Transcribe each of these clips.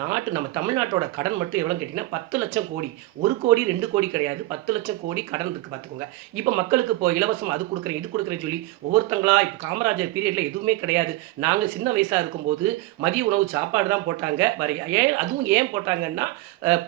நம்ம தமிழ்நாட்டோட கடன் மட்டும் எவ்வளோன்னு கேட்டிங்கன்னா 10 லட்சம் கோடி. 1 கோடி 2 கோடி கிடையாது, 10 லட்சம் கோடி கடன் இருக்குது பார்த்துக்கோங்க. இப்போ மக்களுக்கு இப்போ இலவசம் அது கொடுக்குறேன் இது கொடுக்குறேன்னு சொல்லி ஒவ்வொருத்தங்களா இப்போ காமராஜர் பீரியடில் எதுவுமே கிடையாது. நாங்கள் சின்ன வயசாக இருக்கும்போது மதிய உணவு சாப்பாடு தான் போட்டாங்க. அதுவும் ஏன் போட்டாங்கன்னா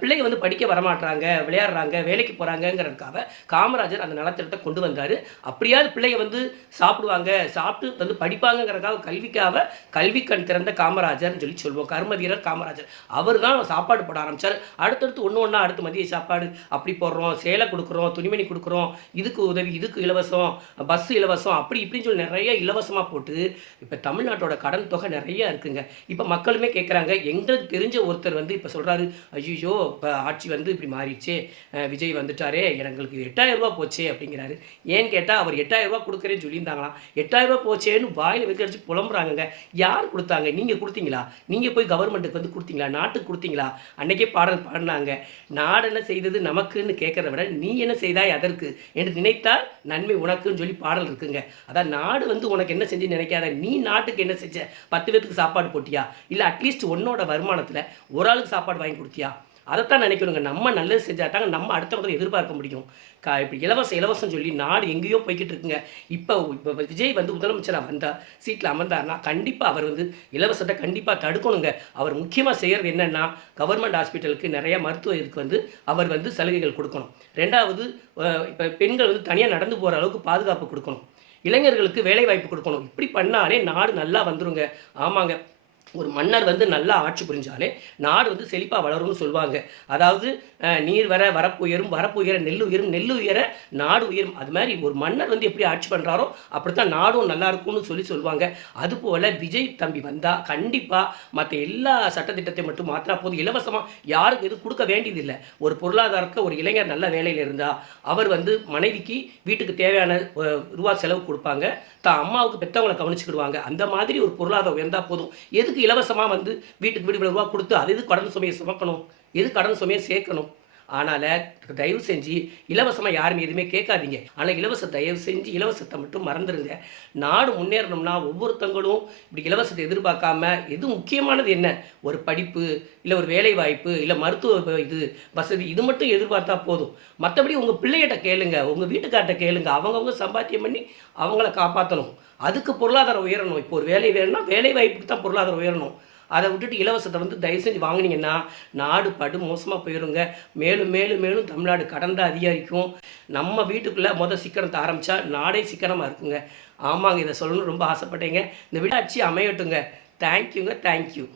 பிள்ளைங்க வந்து படிக்க வரமாட்டாங்க, விளையாடுறாங்க, வேலைக்கு போகிறாங்கங்கிறதுக்காக காமராஜர் அந்த நலத்திட்டத்தை கொண்டு வந்தார். அப்படியாவது பிள்ளைங்க வந்து சாப்பிடுவாங்க, சாப்பிட்டு வந்து படிப்பாங்கங்கிறதுக்காக கல்வி கண் திறந்த காமராஜர்னு சொல்லி சொல்லுவோம். கர்ம வீரர் காமராஜர். அவர் தான் சாப்பாடு போட ஆரம்பித்தார். அடுத்தடுத்து ஒன்று அடுத்து மதிய சாப்பாடு அப்படி போடுறோம், சேலை கொடுக்குறோம், துணிமணி கொடுக்குறோம், இதுக்கு உதவி, இதுக்கு இலவசம், பஸ் இலவசம், அப்படி இப்படின்னு சொல்லி நிறைய இலவசமாக போட்டு இப்போ தமிழ்நாட்டோட கடன் தொகை நிறைய இருக்குங்க. இப்போ மக்களுமே கேட்குறாங்க. எங்களுக்கு தெரிஞ்ச ஒருத்தர் வந்து இப்போ சொல்கிறாரு, ஐயோ இப்போ ஆட்சி வந்து இப்படி மாறிடுச்சே, விஜய் வந்துட்டாரே, எங்களுக்கு 8000 ரூபா போச்சே அப்படிங்கிறாரு. ஏன்னு கேட்டால் அவர் 8000 ரூபா கொடுக்குறேன்னு சொல்லியிருந்தாங்களாம். 8000 ரூபா போச்சேன்னு வாயில் வைக்க அடிச்சு புலம்புறாங்க. யார் கொடுத்தாங்க? நீங்கள் கொடுத்தீங்களா? நீங்கள் போய் கவர்மெண்ட்டுக்கு வந்து கொடுத்தீங்களா? நாட்டுக்கு கொடுத்தீங்களா? அன்னைக்கே பாடல் பாடினாங்க, நாடு என்ன செய்தது நமக்குன்னு கேட்கறத விட நீ என்ன செய்தாய் அதற்கு என்று நினைத்தால் நன்மை உனக்குன்னு சொல்லி பாடல் இருக்குங்க. அதான் நாடு வந்து உனக்கு என்ன செஞ்சு நினைக்காத, நீ நாட்டுக்கு என்ன செஞ்ச? 10 பேருக்கு சாப்பாடு போட்டியா? இல்லை அட்லீஸ்ட் உன்னோட வருமானத்தில் ஒரு ஆளுக்கு சாப்பாடு வாங்கி கொடுத்தியா? அதைத்தான் நினைக்கணுங்க. நம்ம நல்லது செஞ்சாட்டாங்க நம்ம அடுத்தவங்க எதிர்பார்க்க முடியும். இப்படி இலவசம் சொல்லி நாடு எங்கேயோ போய்கிட்டு இருக்குங்க. இப்போ விஜய் வந்து முதலமைச்சராக வந்தால் சீட்டில் அமர்ந்தார்னா கண்டிப்பாக அவர் வந்து இலவசத்தை கண்டிப்பாக தடுக்கணுங்க. அவர் முக்கியமாக செய்கிறது என்னென்னா கவர்மெண்ட் ஹாஸ்பிட்டலுக்கு நிறைய மருத்துவ இதுக்கு வந்து அவர் வந்து சலுகைகள் கொடுக்கணும். ரெண்டாவது, இப்போ பெண்கள் வந்து தனியாக நடந்து போகிற அளவுக்கு பாதுகாப்பு கொடுக்கணும். இளைஞர்களுக்கு வேலை வாய்ப்பு கொடுக்கணும். இப்படி பண்ணாலே நாடு நல்லா வந்துருங்க. ஆமாங்க, ஒரு மன்னர் வந்து நல்லா ஆட்சி புரிஞ்சாலே நாடு வந்து செழிப்பாக வளரும்னு சொல்லுவாங்க. அதாவது நீர் வரப்பு உயரும், வரப்பு உயர நெல் உயரும், நெல் உயர நாடு உயரும். அது மாதிரி ஒரு மன்னர் வந்து எப்படி ஆட்சி பண்ணுறாரோ அப்படித்தான் நாடும் நல்லா இருக்கும்னு சொல்லுவாங்க. அதுபோல் விஜய் தம்பி வந்தால் கண்டிப்பாக மற்ற எல்லா சட்டத்திட்டத்தையும் மட்டும் மாற்றினா போதும். இலவசமாக யாருக்கு எதுவும் கொடுக்க வேண்டியதில்லை. ஒரு பொருளாதாரத்தில் ஒரு இளைஞர் நல்ல வேலையில் இருந்தால் அவர் வந்து மனைவிக்கு வீட்டுக்கு தேவையான ரூபா செலவு கொடுப்பாங்க, தான் அம்மாவுக்கு பெற்றவங்களை கவனிச்சுக்கிடுவாங்க. அந்த மாதிரி ஒரு பொருளாதாரம் உயர்ந்தால் போதும். எதுக்கு இலவசமாக வந்து வீட்டுக்கு வீடு ரூபா கொடுத்து அது எது கடன் சுமையை சுமக்கணும், எது கடன் சுமையை சேர்க்கணும்? அதனால் தயவு செஞ்சு இலவசமாக யாருமே எதுவுமே கேட்காதீங்க. ஆனால் தயவு செஞ்சு இலவசத்தை மட்டும் மறந்துடுங்க. நாடு முன்னேறணும்னா ஒவ்வொருத்தங்களும் இப்படி இலவசத்தை எதிர்பார்க்காம எது முக்கியமானது என்ன, ஒரு படிப்பு, இல்லை ஒரு வேலை வாய்ப்பு, இல்லை மருத்துவ இது வசதி, இது மட்டும் எதிர்பார்த்தா போதும். மற்றபடி உங்கள் பிள்ளைகிட்ட கேளுங்க, உங்கள் வீட்டுக்கார்ட்ட கேளுங்க. அவங்கவுங்க சம்பாத்தியம் பண்ணி அவங்கள காப்பாற்றணும். அதுக்கு பொருளாதாரம் உயரணும். இப்போ ஒரு வேலை வேணும்னா வேலை வாய்ப்புக்கு தான் பொருளாதாரம் உயரணும். அதை விட்டுட்டு இலவசத்தை வந்து தயவு செஞ்சு வாங்கினீங்கன்னா நாடு படு மோசமாக போயிடுங்க. மேலும் மேலும் மேலும் தமிழ்நாடு கடன் தான் அதிகரிக்கும். நம்ம வீட்டுக்குள்ளே சிக்கனத்தை ஆரம்பித்தா நாடே சிக்கனமாக இருக்குங்க. ஆமாங்க, இதை சொல்லணும்னு ரொம்ப ஆசைப்பட்டேங்க. இந்த விடாட்சி அமையட்டுங்க. தேங்க்யூங்க, தேங்க்யூ.